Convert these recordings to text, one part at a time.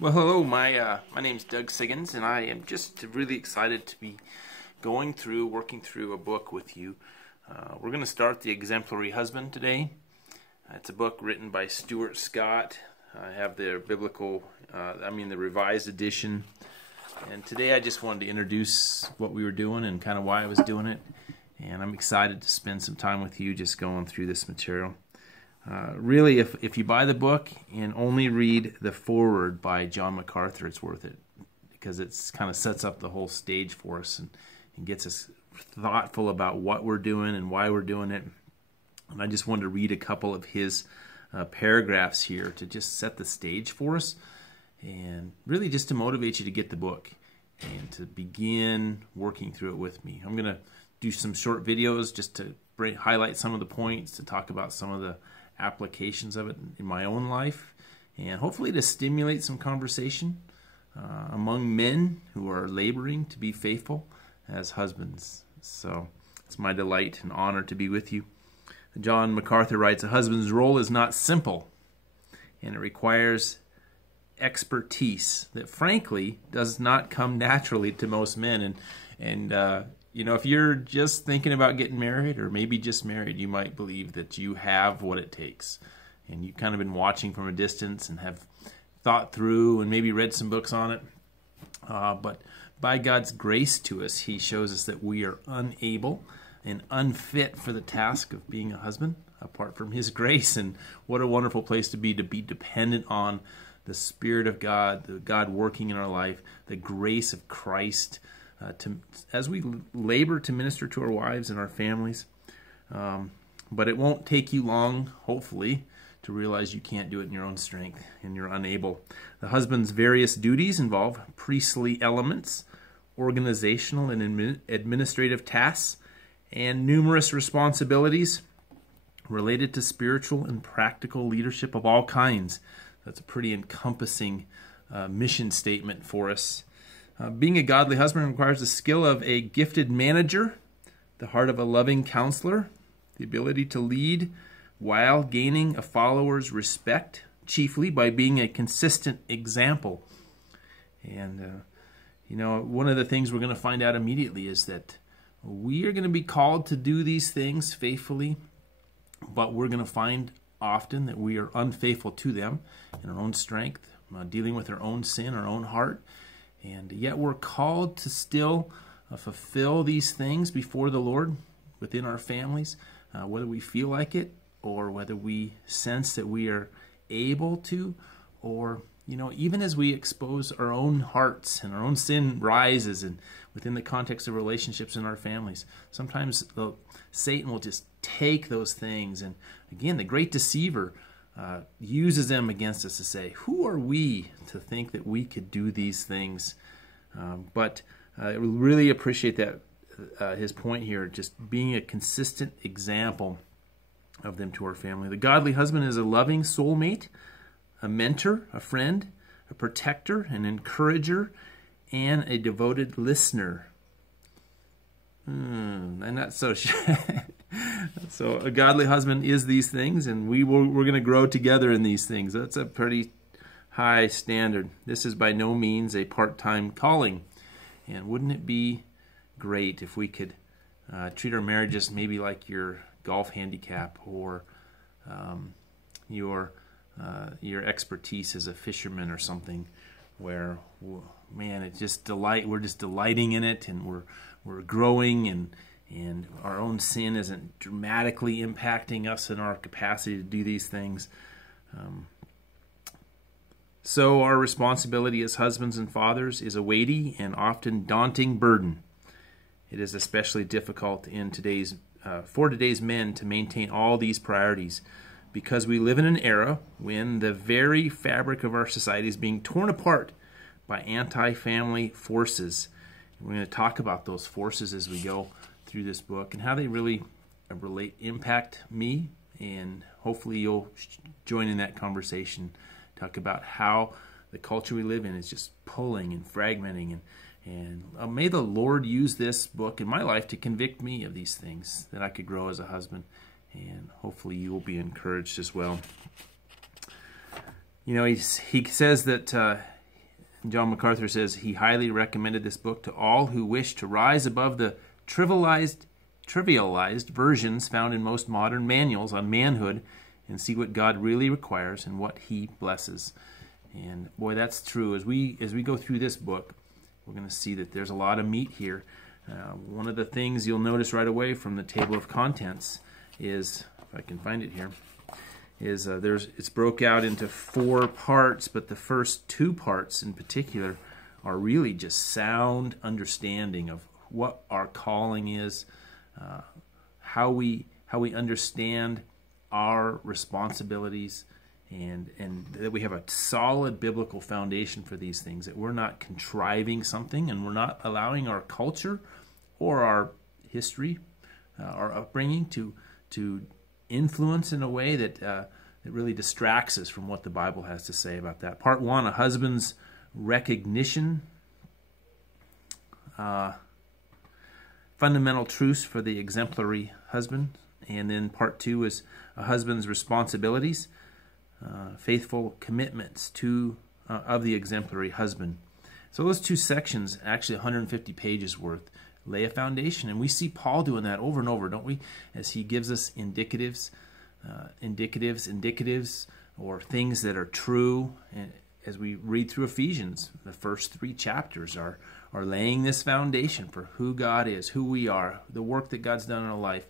Well, hello. My name's Doug Siggins, and I am just really excited to be working through a book with you. We're going to start the Exemplary Husband today. It's a book written by Stuart Scott. I have the the Revised Edition. And today I just wanted to introduce what we were doing and kind of why I was doing it. And I'm excited to spend some time with you just going through this material. Really, if you buy the book and only read the foreword by John MacArthur, it's worth it, because it kind of sets up the whole stage for us and gets us thoughtful about what we're doing and why we're doing it. And I just wanted to read a couple of his paragraphs here to just set the stage for us, and really just to motivate you to get the book and to begin working through it with me. I'm going to do some short videos just to highlight some of the points, to talk about some of the applications of it in my own life, and hopefully to stimulate some conversation among men who are laboring to be faithful as husbands. So it's my delight and honor to be with you. John MacArthur writes, "A husband's role is not simple, and it requires expertise that frankly does not come naturally to most men." And you know, if you're just thinking about getting married, or maybe just married, you might believe that you have what it takes. And you've kind of been watching from a distance and have thought through and maybe read some books on it. But by God's grace to us, He shows us that we are unable and unfit for the task of being a husband apart from His grace. And what a wonderful place to be dependent on the Spirit of God, the God working in our life, the grace of Christ, as we labor to minister to our wives and our families. But it won't take you long, hopefully, to realize you can't do it in your own strength and you're unable. The husband's various duties involve priestly elements, organizational and administrative tasks, and numerous responsibilities related to spiritual and practical leadership of all kinds. That's a pretty encompassing mission statement for us. Being a godly husband requires the skill of a gifted manager, the heart of a loving counselor, the ability to lead while gaining a follower's respect, chiefly by being a consistent example. And, you know, one of the things we're going to find out immediately is that we are going to be called to do these things faithfully, but we're going to find often that we are unfaithful to them in our own strength, dealing with our own sin, our own heart. And yet we're called to still fulfill these things before the Lord within our families, whether we feel like it or whether we sense that we are able to, or, you know, even as we expose our own hearts and our own sin rises and within the context of relationships in our families. Sometimes Satan will just take those things, and again, the great deceiver uses them against us to say, who are we to think that we could do these things? But I really appreciate that his point here, just being a consistent example of them to our family. The godly husband is a loving soulmate, a mentor, a friend, a protector, an encourager, and a devoted listener. I'm not so sure. So a godly husband is these things, and we're going to grow together in these things. That's a pretty high standard. This is by no means a part-time calling. And wouldn't it be great if we could treat our marriages maybe like your golf handicap, or your expertise as a fisherman or something, where, man, it's just we're just delighting in it, and we're growing, and our own sin isn't dramatically impacting us in our capacity to do these things. So our responsibility as husbands and fathers is a weighty and often daunting burden. It is especially difficult for today's men to maintain all these priorities, because we live in an era when the very fabric of our society is being torn apart by anti-family forces. We're going to talk about those forces as we go through this book and how they really impact me, and hopefully you'll join in that conversation. Talk about how the culture we live in is just pulling and fragmenting, and may the Lord use this book in my life to convict me of these things, that I could grow as a husband, and hopefully you will be encouraged as well. You know, he says that John MacArthur says he highly recommended this book to all who wish to rise above the trivialized versions found in most modern manuals on manhood and see what God really requires and what he blesses. And boy, that's true. As we go through this book, we're going to see that there's a lot of meat here. One of the things you'll notice right away from the table of contents is, if I can find it here, is it's broke out into 4 parts, but the first 2 parts in particular are really just sound understanding of what our calling is, how we understand our responsibilities, and that we have a solid biblical foundation for these things, that we're not contriving something and we're not allowing our culture or our history, our upbringing to influence in a way that really distracts us from what the Bible has to say about that. Part 1, a husband's recognition, fundamental truths for the exemplary husband. And then part 2 is a husband's responsibilities, faithful commitments of the exemplary husband. So those 2 sections, actually 150 pages worth, lay a foundation. And we see Paul doing that over and over, don't we? As he gives us indicatives, or things that are true. And as we read through Ephesians, the first 3 chapters are laying this foundation for who God is, who we are, the work that God's done in our life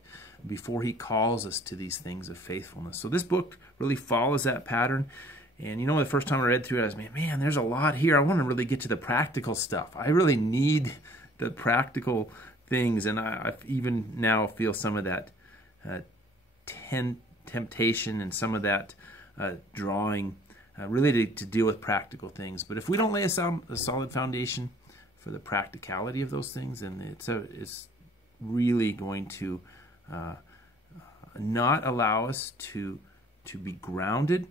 before he calls us to these things of faithfulness. So this book really follows that pattern. And you know, the first time I read through it, I was like, man, there's a lot here. I want to really get to the practical stuff. I really need the practical things. And I even now feel some of that temptation and some of that drawing really to deal with practical things. But if we don't lay a solid foundation for the practicality of those things, then it's really going to not allow us to be grounded.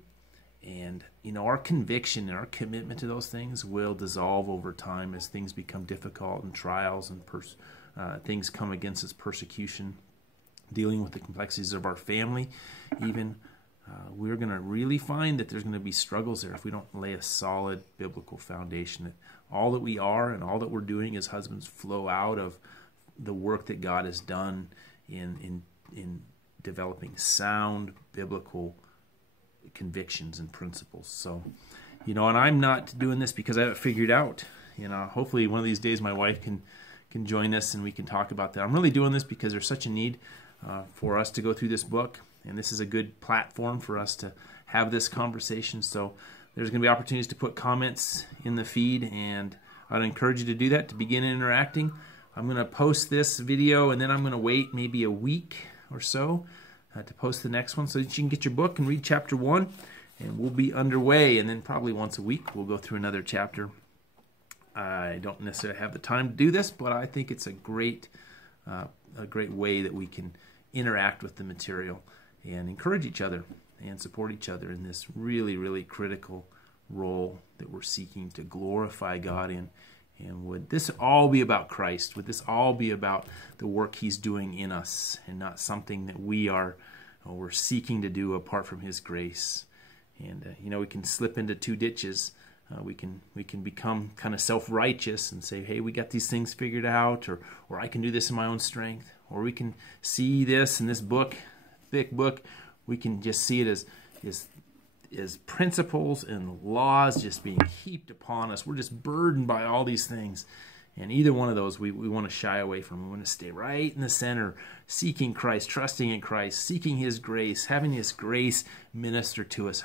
And you know, our conviction and our commitment to those things will dissolve over time as things become difficult and trials and things come against us, persecution, dealing with the complexities of our family. Even we're going to really find that there's going to be struggles there if we don't lay a solid biblical foundation. That all that we are and all that we're doing as husbands flow out of the work that God has done in developing sound biblical convictions and principles. So, you know, and I'm not doing this because I have it figured out. You know, hopefully one of these days my wife can join us and we can talk about that. I'm really doing this because there's such a need for us to go through this book, and this is a good platform for us to have this conversation. So there's going to be opportunities to put comments in the feed, and I'd encourage you to do that to begin interacting. I'm going to post this video, and then I'm going to wait maybe a week or so to post the next one so that you can get your book and read chapter 1, and we'll be underway. And then probably once a week we'll go through another chapter. I don't necessarily have the time to do this, but I think it's a great way that we can interact with the material and encourage each other and support each other in this really, really critical role that we're seeking to glorify God in. And would this all be about Christ? Would this all be about the work he's doing in us and not something that we're seeking to do apart from his grace? And you know, we can slip into 2 ditches. We can become kind of self-righteous and say, hey, we got these things figured out, or I can do this in my own strength. Or we can see this in this book, thick book, we can just see it as principles and laws just being heaped upon us. We're just burdened by all these things. And either one of those we want to shy away from. We want to stay right in the center, seeking Christ, trusting in Christ, seeking his grace, having his grace minister to us,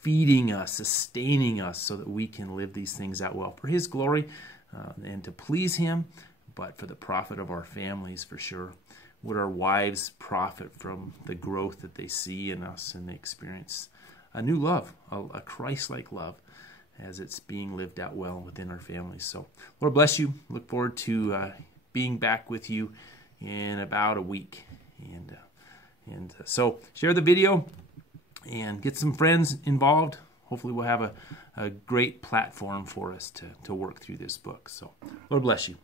feeding us, sustaining us so that we can live these things out well for his glory and to please him, but for the profit of our families for sure. Would our wives profit from the growth that they see in us and they experience a new love, a Christ-like love, as it's being lived out well within our families. So, Lord bless you. Look forward to being back with you in about a week. And so share the video and get some friends involved. Hopefully we'll have a great platform for us to work through this book. So, Lord bless you.